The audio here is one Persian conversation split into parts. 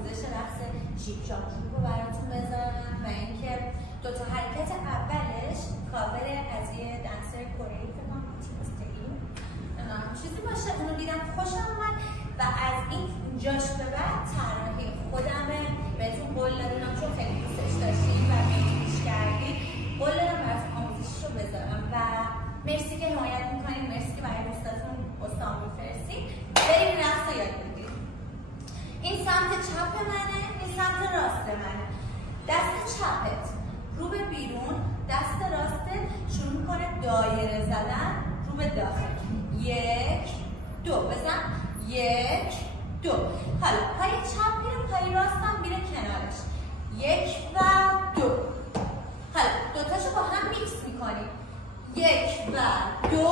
آموزش رقص ژیپ جامپ رو براتون بذارم و اینکه دو تا حرکت اولش کاور از یه دنسر کره‌ای که ما چیزی باشه اونو دیدم خوشم اومد و از این جاش به بعد طراحی خودمه. بهتون قول دادم چون خیلی دوستش داشتیم و پیش کردید، قول دادم براتون آموزشش رو بذارم و مرسی که حمایت میکنید، مرسی که برای دوستاتون استان میفرستید. بریم رقص رو یاد بگیریم. این سمت چپ منه، این سمت راست منه. دست چپت رو به بیرون، دست راستت شروع میکنه دایره زدن رو به داخل. یک دو بزن، یک دو. حالا پای چپ میره، پای راستم میره کنارش. یک و دو. حالا دوتاشو با هم میکس میکنیم. یک و دو.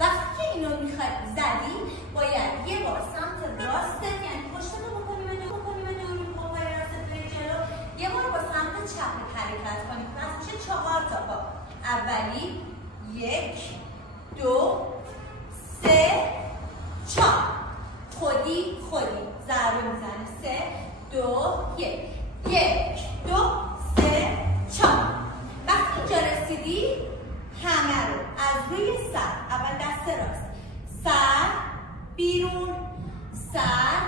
وقتی که اینو میخوای زدی باید یه بار سمت راستت یعنی پشتتو بکنی به دور، با پای راستت بری جلو، یه بار با سمت چپت حرکت کنی. پس میشه 4 تا پا. اولی یک دو سه چهار. خودی ضربه میزنه. 3 2 1. 1 2 3 4. وقتی اینجا رسیدی همه رو از روی سر، اول دست راست، سر بیرون، سر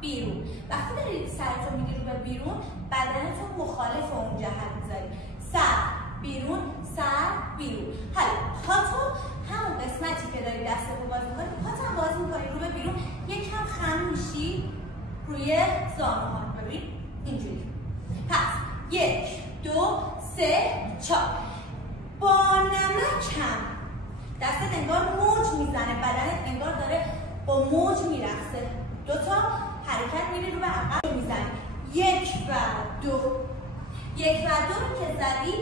بیرون. وقتی داری سرتو میگیری رو به بیرون، بدنتو مخالف اون جهت میذاری. سر بیرون، سر بیرون. حالا پاتو همون قسمتی که داری دستتو باز میکنی، پاتو هم باز میکنی رو به بیرون، یکم خم میشی روی زانوها. ببین اینجوری. پس 1 2 3 4. با نمکم دستت انگار موج میزنه، بدنت انگار داره با موج میرقصه. 2 تا حرکت میری رو به عقب میزنی. 1 و 2. 1 و 2 رو که زدی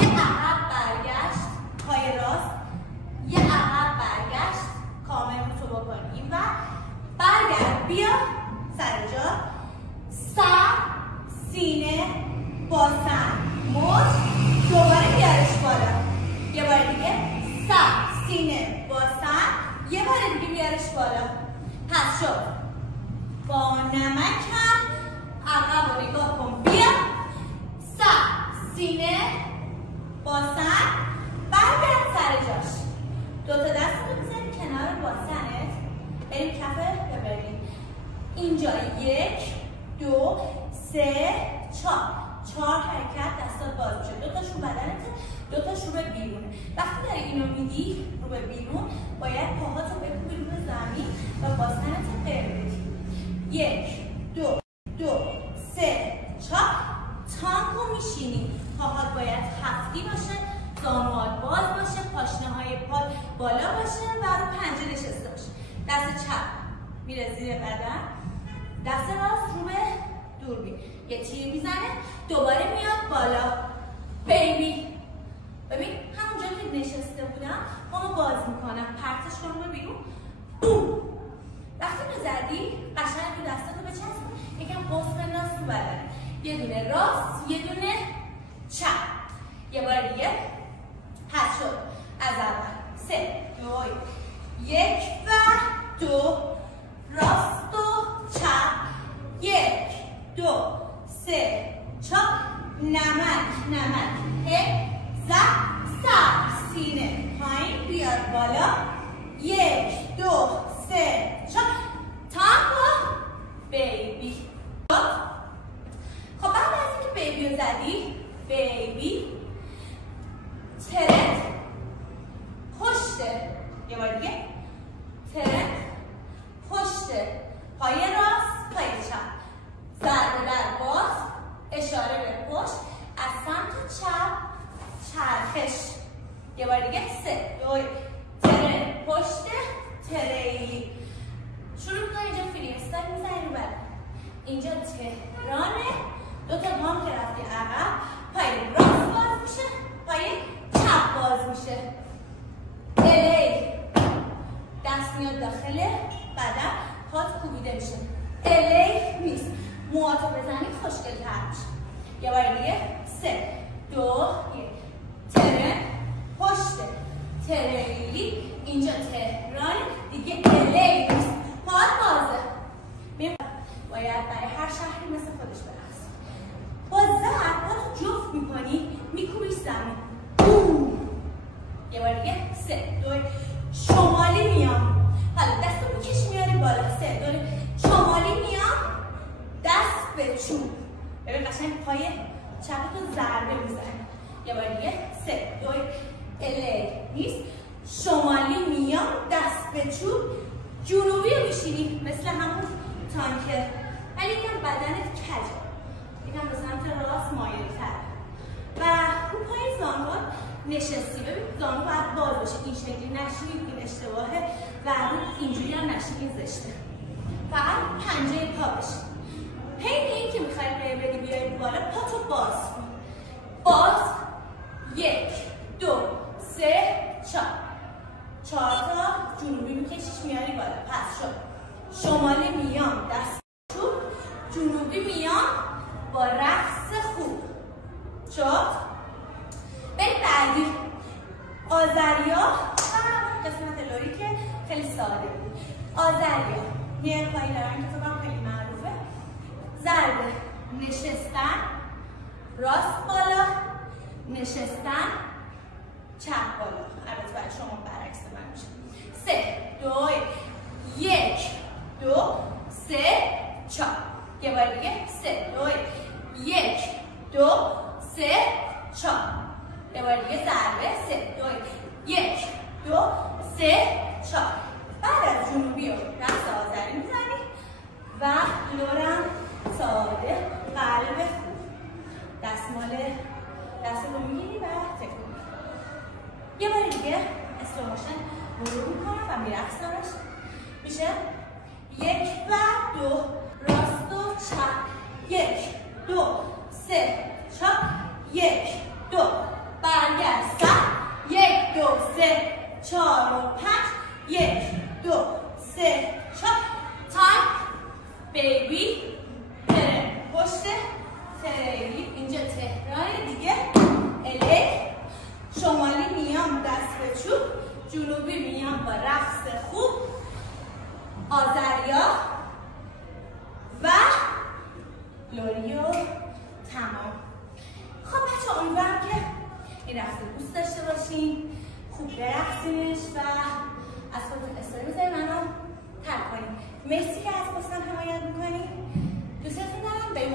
یه عقب برگشت پای راست، یه عقب برگشت کامل رو تو بکن این و برگرد بیا سر جا. سر سینه باسن موج. دوباره بیارش بالا. یه بار دیگه سر سینه باسن. یه بار دیگه بیارش بالا. پس شد. با نمک هم عقب رو نگاه کن. بیا سر سینه باسن. برگرد سر جاش. 2 تا دست رو بزنی کنار باسنت. بریم کف ببریم. اینجا 1 2 3 4. 4 حرکت دستات باز میشه. 2 تاش رو بدنته، 2 تاش رو به بیرونه. وقتی داری اینو میدی رو به بیرون، باید پاهاتو بکوبی رو به زمین و باسنت رو بدی. 1 2 2 3 4. تانگو میشینی. پاهات باید هفتی باشه، زانوات باز باشه، پاشنه های پا بالا باشه و رو پنجه نشسته باشه. دست چپ میره زیر بدن، دست راست رو به دوربین. یه تیر میزنه، دوباره میاد بالا. بیبی. ببین همونجا که نشسته بودم اونو باز میکنم، پرتش کنم به بیرون. بوم. وقتی میزدی قشنگ رو دستاتو بچسب، یکم قوس بنداز تو بدن. یه دونه راست، یه دونه چپ. یه بار دیگه. پس شد. از اول 3 2 1 و 2. راست و چپ. 1 2 3 4. نمک زد. سر سینه پایین بیار بالا. 1 2 3 4. تانگو بیبی. خب بعد از اینکه بیبی رو زدی، بیبی ترت پشته. یه بار دیگه. ترت پشته. پای راست، پای چپ. ضربه در باز، اشاره به پشت. از سمت چپ چرخش. یه بار دیگه. 3 2 ترت پشته. تریلی. شروع کن اینجا فری استایل میزنی رو بدن. اینجا تهرانه. 2 تا گام که رفتی عقب، پای راست باز میشه، پای چپ باز میشه. الی. دست میاد داخل بدن، پات کوبیده میشه. الی نیست. موهاتو بزنی خوشگل‌تر میشه. یه بار دیگه. 3 2 1. ترن پشته. تریلی. اینجا تهران دیگه. الی نیست. پات بازه. باید باید برای هر شهری مثل خودش برقصه. با ضرب پاتو جفت میکنی، میکوبی زمین. یه بار دیگه 3 2 شمالی میام. حالا دستو میکشی میاری بالا. 3 2 شمالی میام، دست به چوب. ببین قشنگ پای چپتو ضربه میزنی. یه بار دیگه 3 2 الی نیست. شمالی میام، دست به چوب. جنوبی رو میشینی مثل همون تانکه، ولی یکم بدنت کجه، یکم به سمت راست مایل تر و رو پای زانوات نشستی. ببین زانو باید باز باشه، این شکلی نشینی، این اشتباهه و اینجوری هم نشینی، این زشته. فقط پنجه پا بشی. حین این که میخوای بدی بیاری بالا، پاتو باز کن. باز 1 2 3 4 تا جنوبی میکشیش میاری بالا. پس شد شمالی میام، دست چوب. جنوبی میام با رقص خوب. شد بریم بعدی. آذریا قسمت لوری که خیلی ساده بود. آذریا یه پایی دارن که فکرم خیلی معروفه. ضربه نشستن، راست بالا، نشستن، چپ بالا. البته برای شما برعکس من میشه. 3 2 1 2 3 4. یه بار دیگه 3 2 1 2 3 4. یه بار دیگه ضربه 3 2 1 2 3 4. بعد از جنوبی رو رقص آذری میزنی و لورم ساده، قلب خوب. دست رو میگیری و تکون. یه بار دیگه اسلو موشن مرور میکنم و میرقصمش. میشه 1 و 2 راست و چپ. 1 2 3 4 1 2 برگرد سر. 1 2 3 4 و 5 1 2 3 4 تایم بیبی. ترن پشت تریلی. اینجا تهران دیگه. الی شمالی میام دست به چوب. جنوبی میام با رقص خوب. آذریا و لوریو تمام. خب بچه امیدوارم که این رقص دوست داشته باشین، خوب برقصینش و از خودتون استوری بذارین منو ترک کنین. مرسی که از پستم حمایت میکنین. دوستتون دارم. به این